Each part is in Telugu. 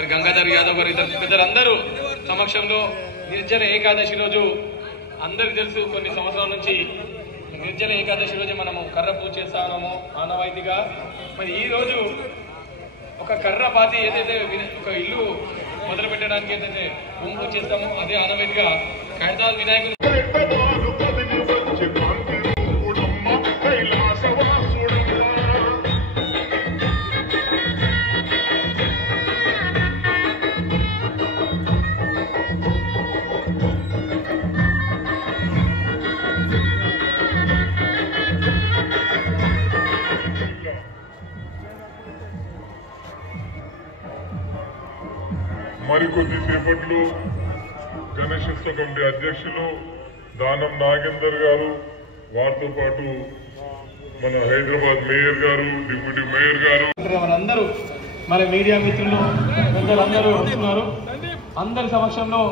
మరి గంగాధర్ యాదవ్ గారు ఇద్దరు పెద్దలందరూ సమక్షంలో నిర్జన ఏకాదశి రోజు అందరికి తెలుసు కొన్ని సంవత్సరాల నుంచి నిర్జన ఏకాదశి రోజు మనము కర్ర పూజ చేస్తామో ఆనవాయితీగా. మరి ఈ రోజు ఒక కర్ర పాతి ఏదైతే ఒక ఇల్లు మొదలు పెట్టడానికి ఏదైతే భూమి పూజ చేస్తామో అదే ఆనవాయితీగా ఖైరతాబాద్ వినాయకుడు మరికొద్ది సేపట్లో గణేశోత్సవ కమిటీ అధ్యక్షులు దానం నాగేందర్ గారు, వారితో పాటు మన హైదరాబాద్ మేయర్ గారు, డిప్యూటీ మేయర్ గారు, అందరూ మన మీడియా మిత్రులు పెద్దలందరూ వస్తున్నారు. అందరి సమక్షంలో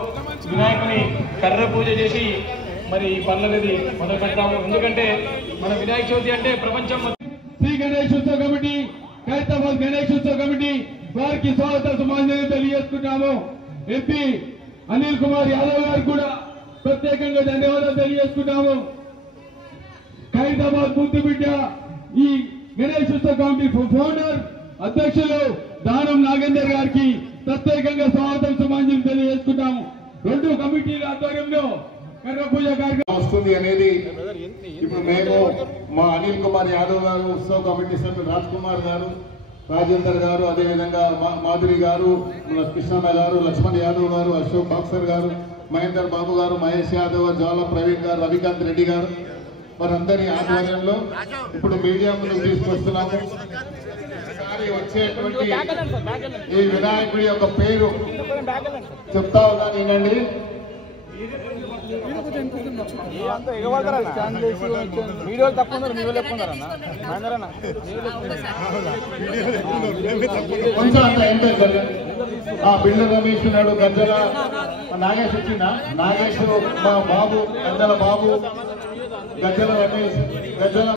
వినాయకుని కర్ర పూజ చేసి మరి ఈ పనులనేది మొదలు పెడతాము. ఎందుకంటే మన వినాయక చవితి అంటే ప్రపంచం. శ్రీ గణేశోత్సవ కమిటీ, ఖైరతాబాద్ గణేశోత్సవ కమిటీ వారికి స్వాగత సమాధానం తెలియజేసుకుంటాము. ఎంపీ అనిల్ కుమార్ యాదవ్ గారు కూడా ప్రత్యేకంగా ధన్యవాదాలు తెలియజేసుకుంటాము. ఖైరతాబాద్ ముద్దు బిడ్డ ఈ గణేశోత్సవ కమిటీ ఫౌండర్ అధ్యక్షులు దానం నాగేందర్ గారికి ప్రత్యేకంగా స్వాగతం సమాధానం తెలియజేసుకుంటాము. రెండు కమిటీల ఆధ్వర్యంలో కర్ర పూజ కార్యక్రమం వస్తుంది అనేది ఇప్పుడు మేము మా అనిల్ కుమార్ యాదవ్ గారు, ఉత్సవ కమిటీ సభ్యులు రాజ్ కుమార్ గారు, రాజేందర్ గారు, అదేవిధంగా మాధురి గారు, కృష్ణమ్మ గారు, లక్ష్మణ్ యాదవ్ గారు, అశోక్ బాక్సర్ గారు, మహేందర్ బాబు గారు, మహేష్ యాదవ్ గారు, జ్వాల ప్రవీణ్ గారు, రవికాంత్ రెడ్డి గారు వారందరి ఆధ్వర్యంలో ఇప్పుడు మీడియా ముందుకు తీసుకొస్తున్నాము. వచ్చేటువంటి ఈ వినాయకుడి యొక్క పేరు చెప్తా ఉన్నాను వినండి. వీడియోలు తక్కువ వీడియోలు ఎక్కువ కొంచెం అంత ఎంటర్ బిల్డర్ రమేష్ ఉన్నాడు, గజ్జల నాగేష్ వచ్చిందా, నాగేష్ మా బాబు, గజ్జల బాబు, గజ్జల రమేష్, గజ్జల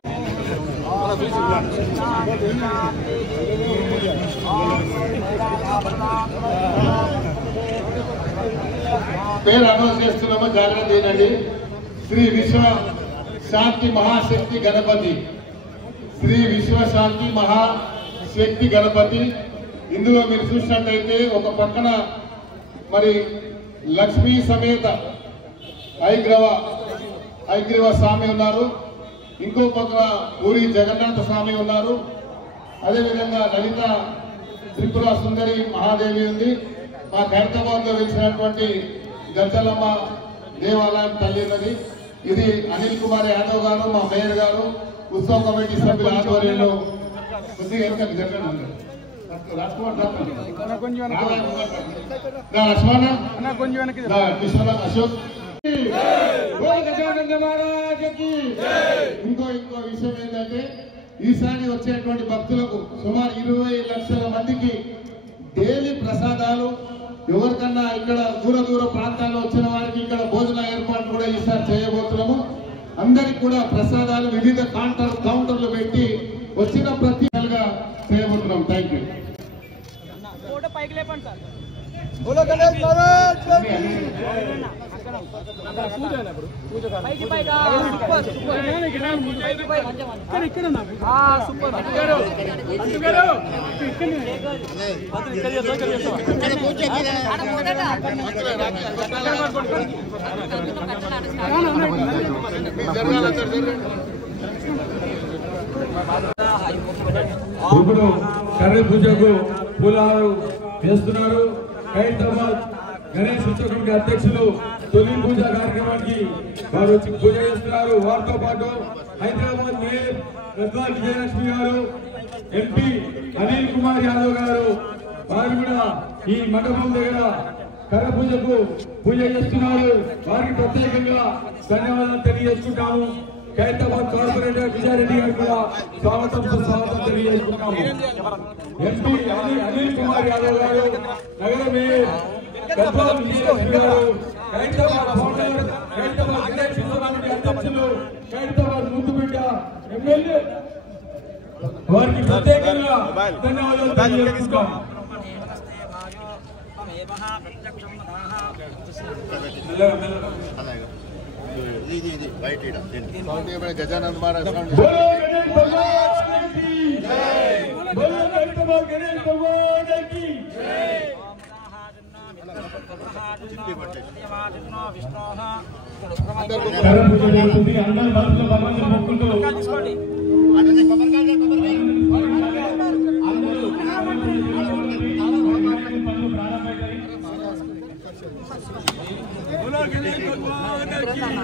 పేరు అనౌన్స్ చేస్తున్నామో జాగ్రత్త ఏంటండి. శ్రీ విశ్వ శాంతి మహాశక్తి గణపతి, శ్రీ విశ్వ శాంతి మహాశక్తి గణపతి. ఇందులో మీరు చూసినట్టయితే ఒక పక్కన మరి లక్ష్మీ సమేత ఐగ్రీవ స్వామి ఉన్నారు, ఇంకో పక్కన పూరి జగన్నాథ స్వామి ఉన్నారు, అదేవిధంగా లలిత త్రిపుర సుందరి మహాదేవి ఉంది. మా ఖైరతాబాద్ లో వెలిసినటువంటి గజ్జలమ్మ దేవాలయం తల్లి ఉన్నది. ఇది అనిల్ కుమార్ యాదవ్ గారు, మా మేయర్ గారు, ఉత్సవ కమిటీ సభ్యుల ఆధ్వర్యంలో కొద్దిగా అశోక్. ఇంకో విషయం ఏంటంటే ఈసారి వచ్చేటువంటి భక్తులకు సుమారు 20 లక్షల మందికి డైలీ ప్రసాదాలు, ఎవరికన్నా ఇక్కడ దూర ప్రాంతాల్లో వచ్చిన వారికి ఇక్కడ భోజన ఏర్పాటు కూడా ఈసారి చేయబోతున్నాము. అందరికి కూడా ప్రసాదాలు వివిధ కౌంటర్లు పెట్టి వచ్చిన ప్రతి నెలగా చేయబోతున్నాం. Thank you. ఇప్పుడు కర్ర పూజకు పూలాలు వేస్తున్నారు. ఖైరతాబాద్ గణేష్ ఉత్సవ కమిటీ అధ్యక్షులు తొలి పూజ కార్యక్రమానికి వారు వచ్చి పూజ చేస్తున్నారు. వారితో పాటు హైదరాబాద్ మేయర్ గద్వాల్ విజయలక్ష్మి గారు, ఎంపీ అనిల్ కుమార్ యాదవ్ గారు వారు కూడా ఈ మండపం దగ్గర కర్ర పూజకు పూజ చేస్తున్నారు. వారికి ప్రత్యేకంగా ధన్యవాదాలు తెలియజేసుకుంటాము. ఖైరతాబాద్ కార్పొరేటర్ విజయారెడ్డి గారు కూడా స్వాగతం సుస్వాగతం తెలియజేసుకుంటాము. ఎంపీ అనిల్ కుమార్ యాదవ్ గారు, నగర మేయర్ గద్వాల్ విజయలక్ష్మి గారు, ఖైరతాబాద్ ఫౌండర్, ఖైరతాబాద్ గణేష్ ఉత్సవ కమిటీ అధ్యక్షులు, ఖైరతాబాద్ ముద్దుబిడ్డ ఎమ్మెల్యే వారికి ప్రత్యేకంగా ధన్యవాదాలు తెలియజేసుకుంటాం. गजानंद महाराज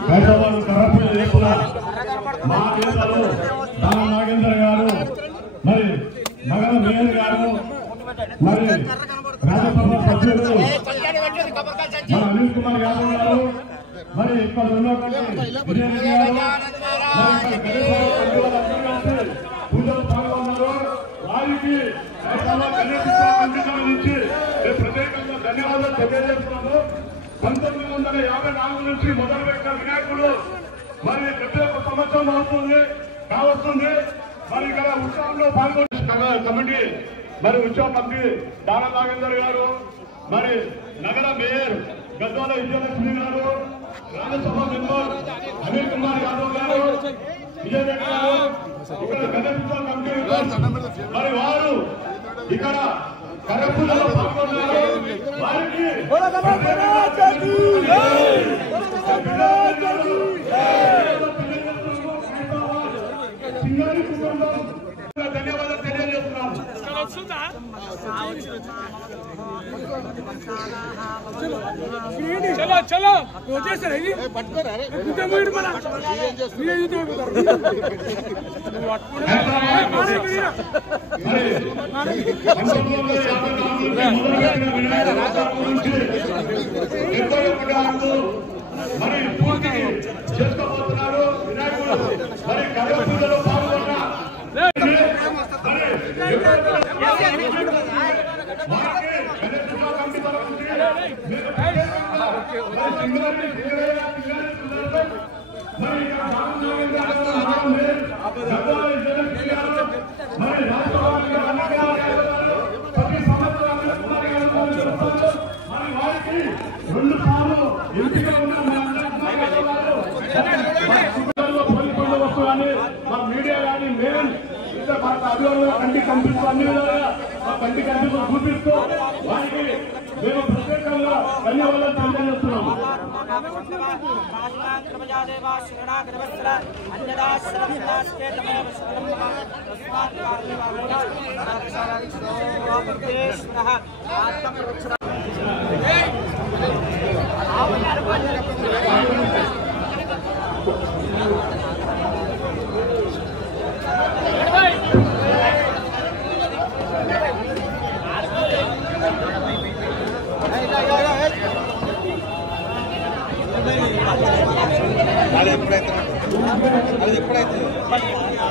హైదరాబాద్ కరపూజ లేకుండా మా జిల్లాలో దానం నాగేందర్ గారు, మరి నగర మేయర్ గారు, మరి రాజ్యసభ సభ్యులు మన అనిల్ కుమార్ యాదవ్ గారు, మరి ఇక్కడ ఉన్నటువంటి విజయ్ గారు, పూజలు పాల్గొన్నారు. వారికి నుంచి ప్రత్యేకంగా ధన్యవాదాలు తెలియజేస్తున్నాము. 1954 నుంచి మొదలుపెట్టిన వినాయకుడు మరి 71 సంవత్సరం అవుతుంది కావస్తుంది. మరి ఇక్కడ ఉత్సవంలో పాల్గొన్న కమిటీ, మరి ఉత్సవ కమిటీ దానం నాగేందర్ గారు, మరి నగర మేయర్ గద్వాల విజయలక్ష్మి గారు, రాజ్యసభ మెంబర్ అనిల్ కుమార్ యాదవ్ గారు, విజయ్ రెడ్డి గారు, ఇక్కడ గణేష్ కమిటీ మరి వారు ఇక్కడ కరపూజలో పాల్గొన్నారు. వారికి ధన్యవాదాలు తెలియజేస్తున్నాము. चलो चलो మరి పూర్తి చేసుకోబోతున్నారు వినాయకుడు. మరి కరపూజలో పాల్గొన్న మీడియా కానీ మెయిన్ అభివృద్ధి కంటి కనిపిస్తూ అన్ని విధాలుగా మా కంటి కనిపిస్తూ చూపిస్తూ వారికి మేము ప్రత్యేకంగా ధన్యవాదాలు తెలియజేస్తున్నాము.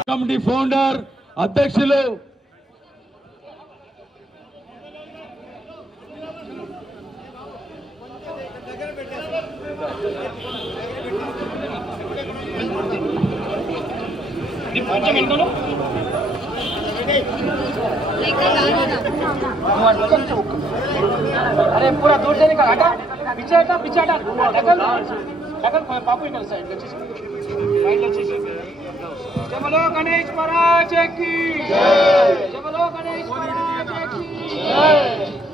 కమిటీ ఫౌండర్ అధ్యక్షులు अरे पूरा दूर से निकल हटा पीछे हटा डकल पापू निकल साइड जय बोलो गणेश महाराज की जय बोलो गणेश महाराज की जय।